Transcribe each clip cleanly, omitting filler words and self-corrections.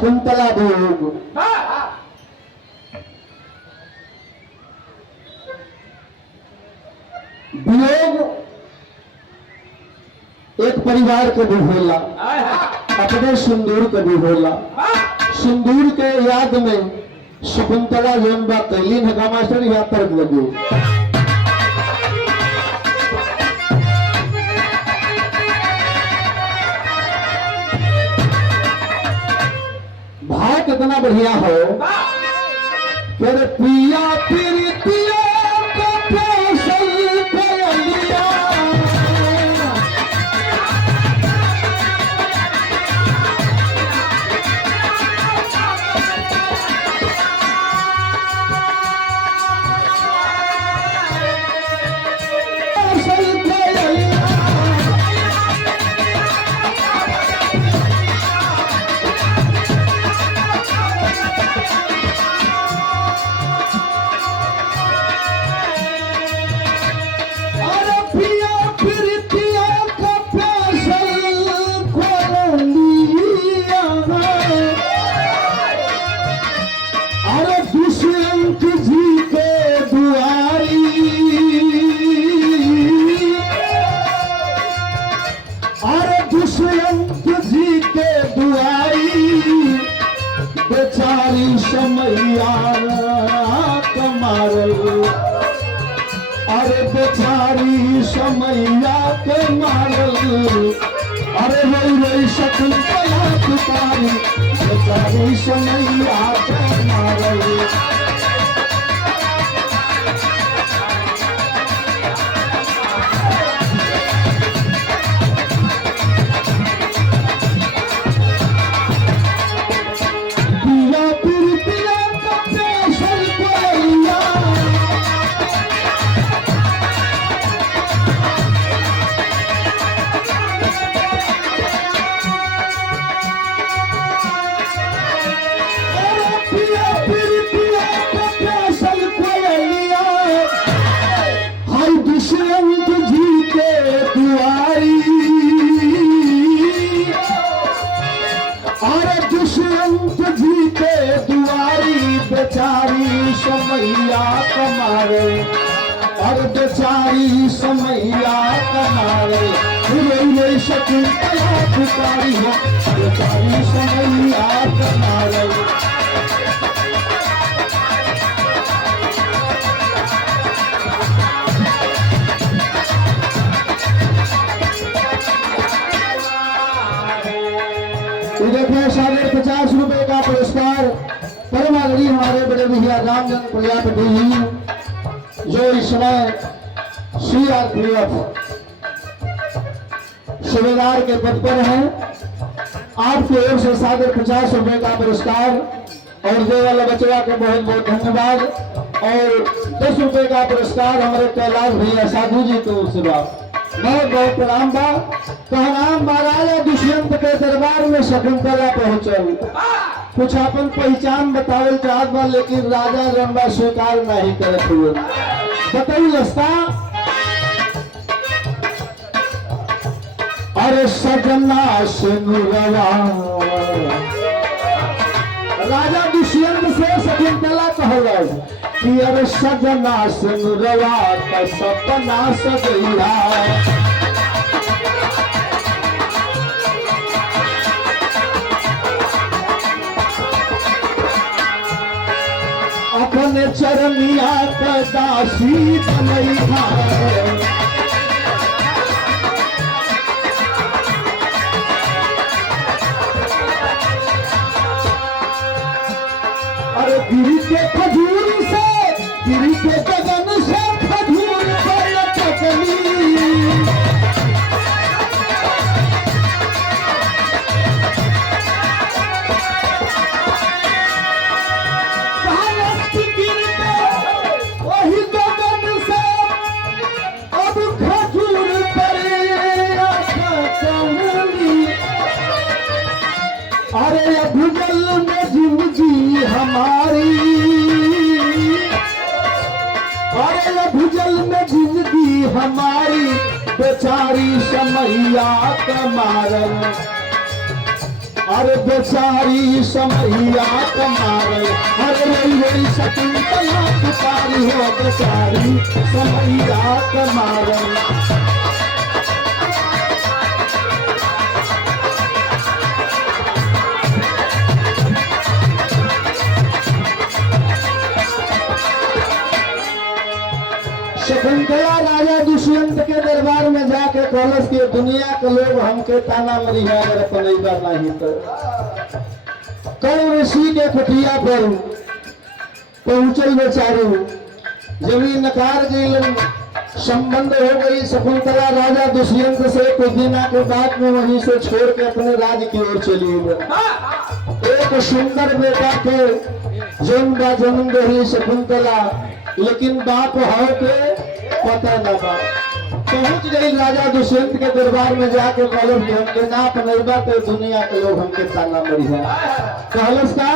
शकुंतला भोग। वियोग एक परिवार के भी होला, अपने सिंदूर के भी होला। सिंदूर के याद में शकुंतला जौन बा कैलीन है का मास्टर यहाँ तर्क लगे। भाव कितना बढ़िया हो, फिर पिया प्रीतिया को प्यासल कोयलिया, बेचारी समैया कमारल, अरे बेचारी समैया के मारल, अरे रोई रोई शकुंतला पुकारी, बेचारी समैया के मारल। बेचारी समैया कमारे, और बेचारी समैया कमारे, रोई शकुंतला पुकारी है, बेचारी समैया कमारे। देखिए 50 का पुरस्कार परम आदरणीय हमारे बड़े भैया रामचंद्र प्रजापति जी, जो इस समय CRPF सूबेदार के पद पर हैं, आपकी ओर से सादर 50 रुपए का पुरस्कार और दे वाला बचवा के बहुत बहुत धन्यवाद। और 10 रुपए का पुरस्कार हमारे कैलाश भैया साधु जी की ओर से बहुत बहुत प्रणाम बा। कहनाम महाराजा दुष्यंत के दरबार में शकुंतला पहुंचल, कुछ अपन पहचान बतावल चाहत बा, लेकिन राजा रंबा स्वीकार नहीं करत हुए। बताई लस्ता, अरे सजना सिंगरवा, राजा दुष्यंत से शकुंतला कहल कि अरे सजना सिंगरवा का सपना सजैया, अपने चरनिया का दासी बनैया, अरे गिरी के खजूर से, गिरी के गगन से खजूर पर लटकली, वही गगन से अब खजूर पर लटकली। अरे भूगल में जिंदगी हमारी, अरे भूजल में जिंदगी हमारी, बेचारी समैया कमारन, अरे बेचारी समैया कमारल, अरे रही शकुंतला पुकारी हो बेचारी समैया कमारल। शकुंतला राजा दुष्यंत के दरबार में जाके कहलस कि दुनिया के लोग हमके ताना मरी है अगर पनैबा नहीं तो। कई ऋषि के कुटिया पर पहुंचल बेचारू, जमीन नकार गई, संबंध हो गई शकुंतला राजा दुष्यंत से। कुछ दिना के बाद में वहीं से छोड़ के अपने राज्य की ओर चली गई। एक सुंदर बेटा के जन्म रही शकुंतला, लेकिन बाप हो के पता न बा। पहुंच गई राजा दुष्यंत के दरबार में जाके कहलस कि हमके ना पनैबा तो दुनिया के लोग हमके ताना मरी है। कहलस का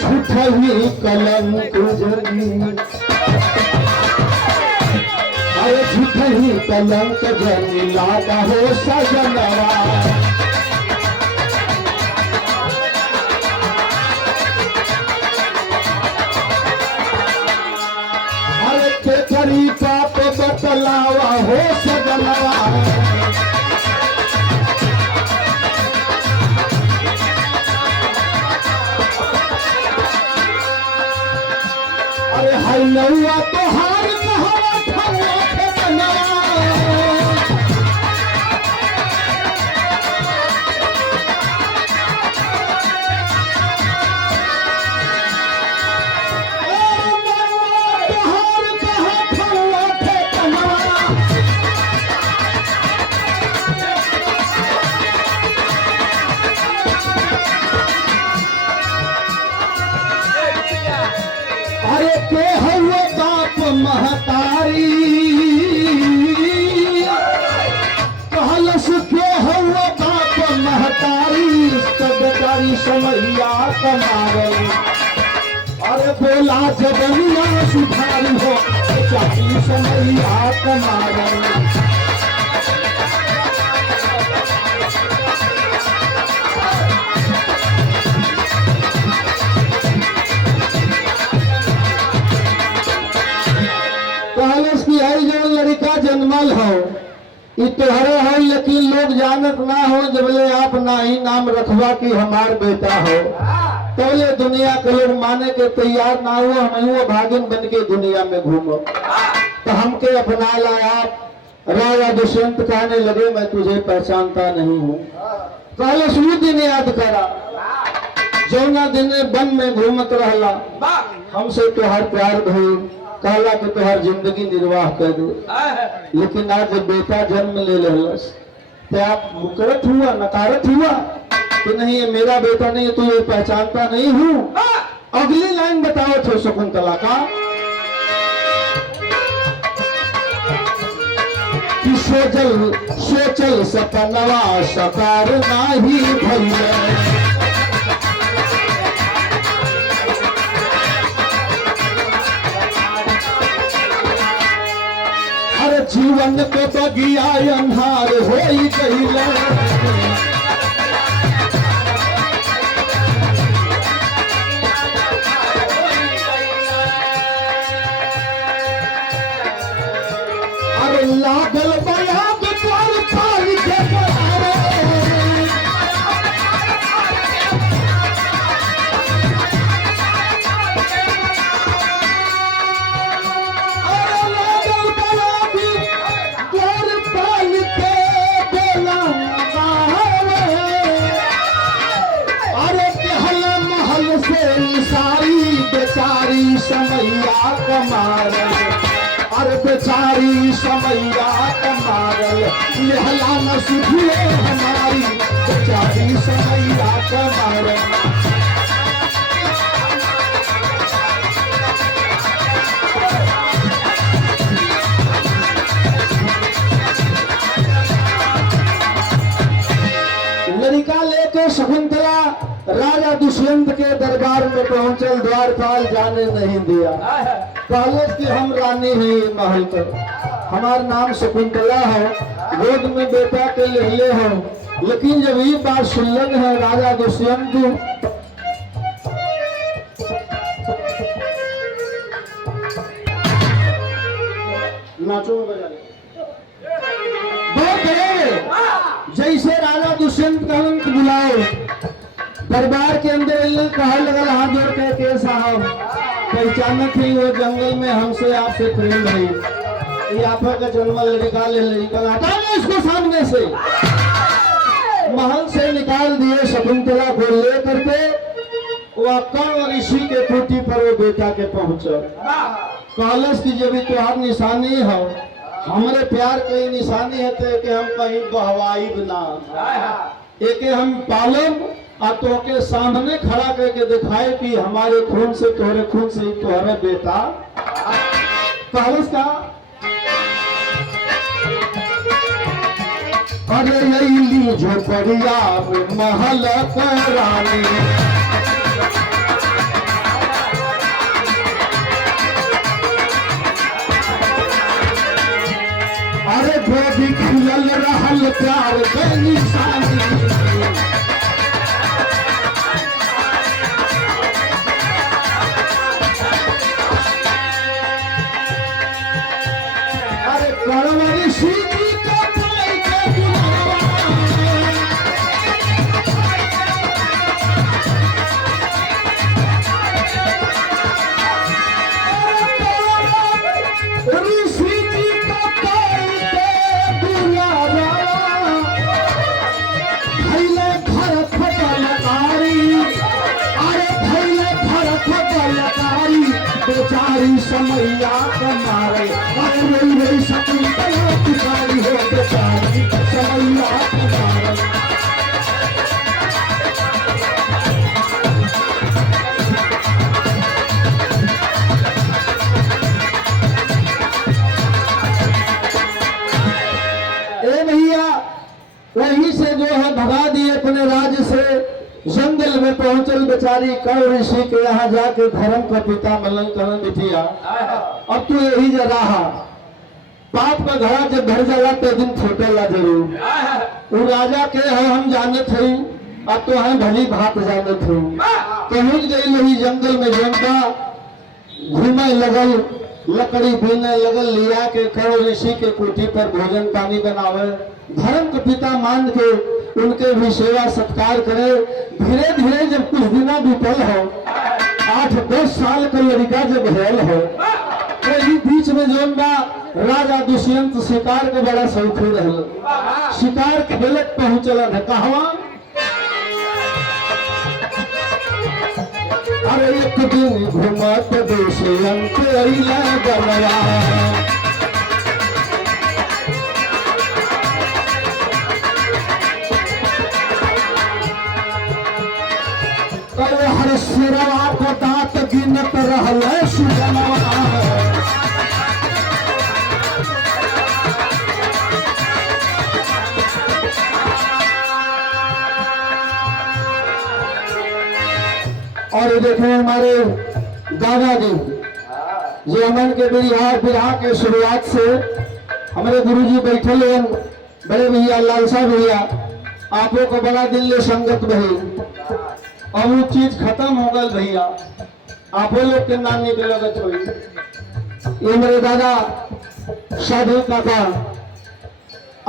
झूठा ही कलंक जनी, अरे झूठा ही कलंक जनी लागा हो सजनवा। अरे के करी पाप बतलावा हो सजनवा। अरे हलवा तो हार कहावा ठवा ठेकना। अरे के हुए बाप महतारी, कहलस के हुए बाप महतारी बेचारी समैया कमारल। अरे बोला जबनिया सुधारी हो बेचारी समैया कमारल। कहलस कि हई जो लड़का जन्मल हो इ तोहरे हो, लेकिन लोग जानत ना हो जबले आप ना ही नाम रखवा कि हमार बेटा हो, तबले दुनिया के लोग माने के तैयार ना हो। हम भागिन बन के दुनिया में घूमो तो हमके अपना लाया। राजा दुष्यंत कहने लगे मैं तुझे पहचानता नहीं हूँ। कहलस वो दिन याद करा जौना दिन वन में घूमत रहला, हमसे तोहार प्यार भइल, कहला कि तोहार जिंदगी निर्वाह कर दो। लेकिन आज जब बेटा जन्म ले लेलस तो आप मुकरत हुआ, नकारत हुआ कि नहीं ये मेरा बेटा नहीं, तो ये पहचानता नहीं हूँ। अगली लाइन बताओ थे शकुंतला का कि सोचल सपनवा सकार नाही भइले। जीवन के बगिया अन्हार हो गईल। अरे लागल बयाब पर पाल के बेचारी समैया कमारल। अरे बेचारी समैया कमारल, लेहला न सुधिए हमारी बेचारी समैया कमारल। लड़का लेके शकुंतला राजा दुष्यंत के दरबार पे पहुंचल द्वारपाल जाने नहीं दिया। कहले कि हम रानी है महल पर, हमार नाम शकुंतला हो, गोद में बेटा के ले हो। लेकिन जब ये बात सुनलन है राजा दुष्यंत, नाचो में बजा जैसे राजा दुष्यंत कहलन कि बुलाओ, दरबार के अंदर कहा लगल हाथ जोड़ के साहब पहचानत ही वो जंगल में हमसे आपसे प्रेम है, ये आपा का जन्म लड़का ले निकल हटा इसको सामने से। महल से निकाल दिए शकुंतला को ले करके वह कर्ण ऋषि के कुटी पर वो बेटा के पहुंचा। कहलस की जब तुहार निशानी हो, हमारे प्यार की निशानी है तो कि हम कहीं बहवाई बना एक हम पालम और तो के सामने खड़ा करके दिखाए कि हमारे खून से तोहरे खून से तोहरे बेटा। कहलस का अरे यही झोपड़िया महल रानी, अरे गोदी खिलल रहल प्यार के निशानी, अरे कड़वरी सीधी का पाई के बुलावा, बेचारी समैया कमारे, अरे वही वही शकुंतला पुकारी हो बेचारी समैया कमारे। ए भैया वहीं से जो है भगा दिए अपने राज्य से, जंगल में पहुंचल बेचारी कर्ण ऋषि के यहाँ जाके धर्म का पिता मलन करण बिटिया अब तू यही जा रहा, पाप का घड़ा जब भर जाला तो दिन फूटेला जरूर। वो राजा के है हम जानत हई, अब तो है भली भात जानत हई। पहुंच गई वही जंगल में, जनता घूमे लगल, लकड़ी बीने लगल, लिया के कर्ण ऋषि के कुटी पर भोजन पानी बनावे, धर्म के पिता मान के उनके भी सेवा सत्कार करे। धीरे धीरे जब कुछ दिना बीतल हो, 8-10 साल का लड़का जब भेल हो, वही बीच में जोन बा राजा दुष्यंत शिकार के बड़ा शौकीन रहल, शिकार खेलत पहुंचलन है कहवा। अरे एक दिन घुमत दुष्यंत अइला गलवा, हर सिरवा को दांत गिनत रहल सुगनवा, और देखें हमारे दादाजी जो अमन के विवाह के शुरुआत से हमारे गुरुजी बैठे हैं, बड़े भैया लालसा भैया, आपो को बड़ा दिल ले संगत भई, और वो चीज खत्म हो गल भैया, आप लोग के नानी के लगत हुई। ये मेरे दादा साधु काका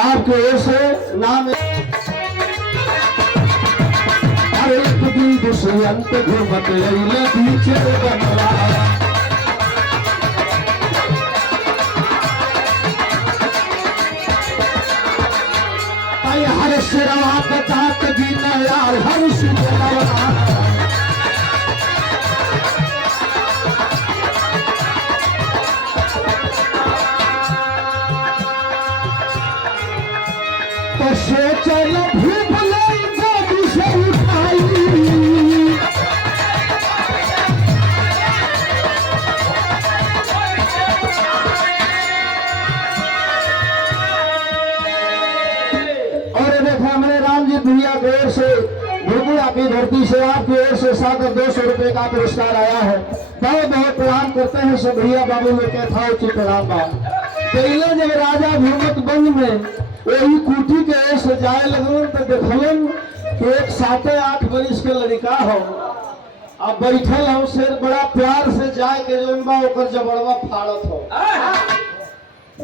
आपके ओर से नाम। अरे एक दिन दुष्यंत घूमत रहिले पीछे बनवा, हर सिरवा का दांत गिना यार हर सुगनवा, तो सोचल भूख लई गोदी से उठाई, भैया देर से भूगुड़ा की धरती से आपकी ओर से सागर 200 रुपए का पुरस्कार आया है। बहुत बहुत प्रणाम करते हैं सब भैया बाबू लोग के था उचित प्रणाम बा। पहले जब राजा भूमतगंज में वही कुटी के ऐसे जाए लगन तो देखलन कि एक 7-8 बरिस के लड़का हो अब बैठल हो शेर बड़ा प्यार से जाए के जोन बा ओकर जबड़वा फाड़त हो।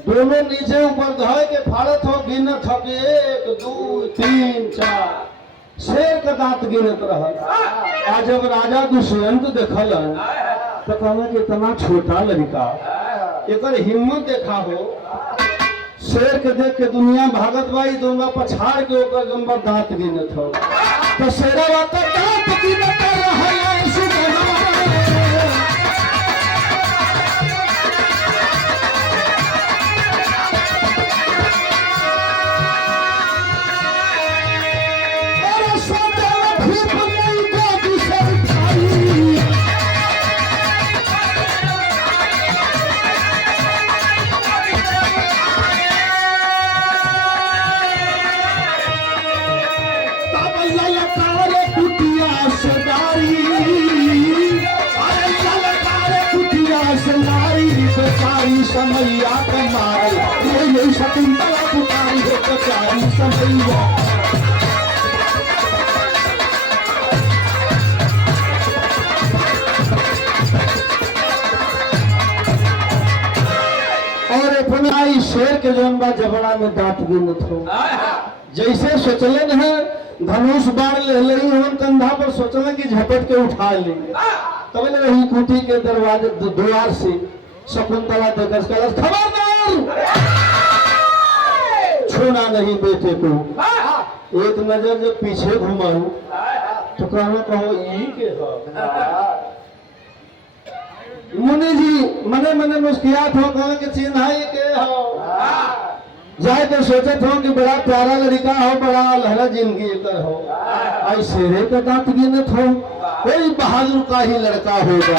दोनों नीचे ऊपर धोए के फाड़त हो, गिनत हो कि 1 2 3 4 शेर का दांत गिनत रहल। आज जब राजा दुष्यंत देखल तो कहना कि इतना छोटा लड़का एकर हिम्मत देखा हो। शेर के देख के दुनिया भागत बाई दोनों पछाड़ के ओकर गंबा दांत गिनत हो तो शेरवा का दांत गिनत रहल। समैया कमाल ये शकुंतला पुकारी हो कचारी समैया। और अपना शेर के जौनबा जबड़ा में दांत गिनत हो जैसे सोचलन है धनुष बाण ले लई हम कंधा पर सोचलन कि झपट के उठा लेंगे। तब वही कुटी के दरवाजे द्वार से शकुंतला देखकर खबरदार छूना नहीं बेटे को। एक नजर जब पीछे घुमाऊ तो कहना कहो ई के हो। मुनि जी मने मने मुस्कियात हो कहा कि चिन्हाई के हो। जाए तो सोचत हो कि बड़ा प्यारा लड़का हो, बड़ा लहरा जिंदगी एकर हो। आई शेरे का दांत गिनत हो, कोई बहादुर का ही लड़का होगा।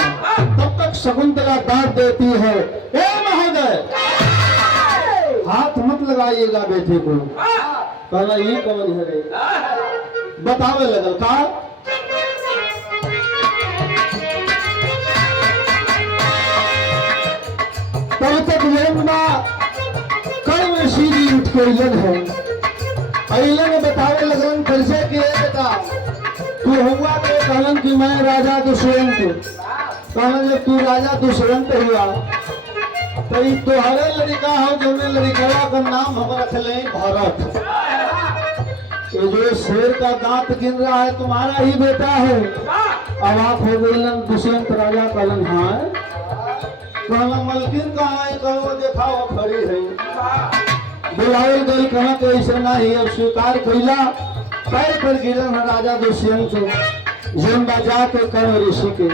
तब तक शकुंतला दांत देती है, ए महोदय हाथ मत लगाइएगा बेटे को। कहना ये कौन है रे? बतावे लगल का तब तक यमुना कर्म सीधी उठ के अलन है। अलन बतावे लगन कैसे किए बेटा तू हुआ तो कहलन कि मैं राजा दुष्यंत। कहलन जब तू राजा दुष्यंत हुआ तो तुम्हारे लड़का हो जो लड़का का नाम हम रख ले भरत। ये जो शेर का दांत गिन रहा है तुम्हारा ही बेटा है। अब आप हो गए दुष्यंत राजा कहलन हाँ। कहना मलकिन कहाँ है? कहो देखा वो खड़ी है। बुलावल गई कहा तो ऐसा नहीं अब स्वीकार कैला। पैर पर गिरन राजा दुष्यंत जिंदा जाके कर्ण ऋषि के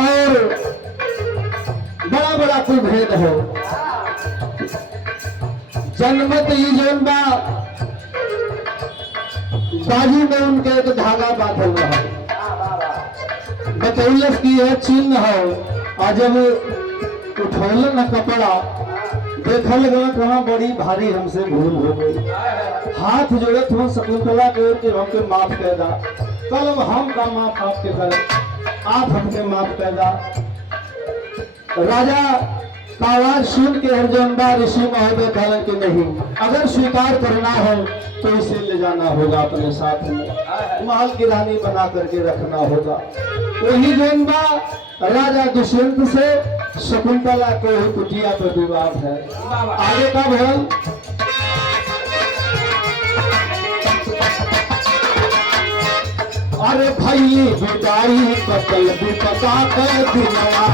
और बड़ा बड़ा कुल भेद हो। जन्मत ही जिंदा बाजू में उनके एक धागा बांधल रहा बतौलस की है चिन्ह हो। और जब उठौल न कपड़ा देखल गया कहाँ बड़ी भारी हमसे भूल हो गई। हाथ जोड़े तुम शकुंतला के हमके माफ कर दा। कल हम का माफ आपके करे आप हमके माफ कर दा। राजा का आवाज सुन के अर्जुनबा ऋषि महोदय कहलन कि नहीं अगर स्वीकार करना है तो इसे ले जाना होगा अपने साथ में महल की रानी बना करके रखना होगा। वही जनबा राजा दुष्यंत से शकुंतला को ही कुटिया पर विवाद है। आगे का भवन अरे भाई विदाई कतल विपता कर दिलवा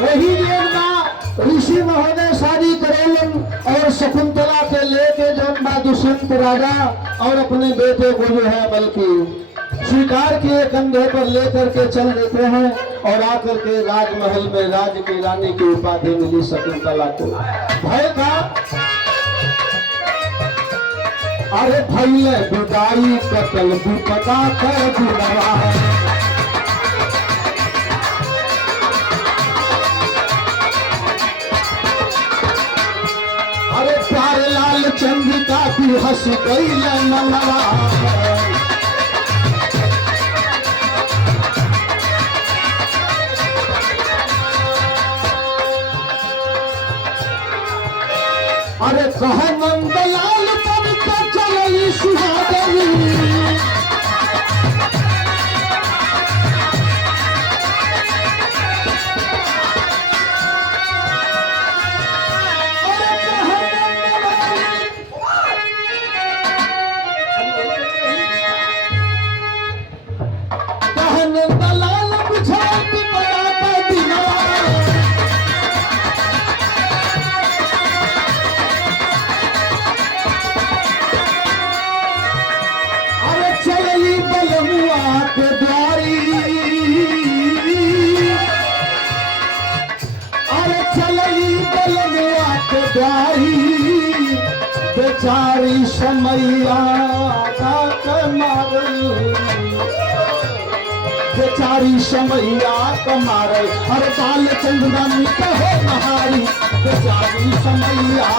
वही ऋषि महोदय शादी करेलन और शकुंतला के लेके जन्मा दुष्यंत राजा और अपने बेटे को जो है बल्कि स्वीकार किए कंधे पर लेकर के चल देते हैं और आकर के राजमहल में राज की रानी की उपाधि मिली शकुंतला को। भय का अरे भैया विदाई कतल विपता कर दिलवा हंस गईल मनवा अरे कह नंदलाल तब तो चलई सुहागनी नंदलाल बुझात बड़ा बदिना अरे चलई बलमुआ के द्वारी अरे चलई बलमुआ के द्वारी बेचारी समैया का मारल बेचारी समैया कमारे हर बाल चंदना कहो नहारी बेचारी समैया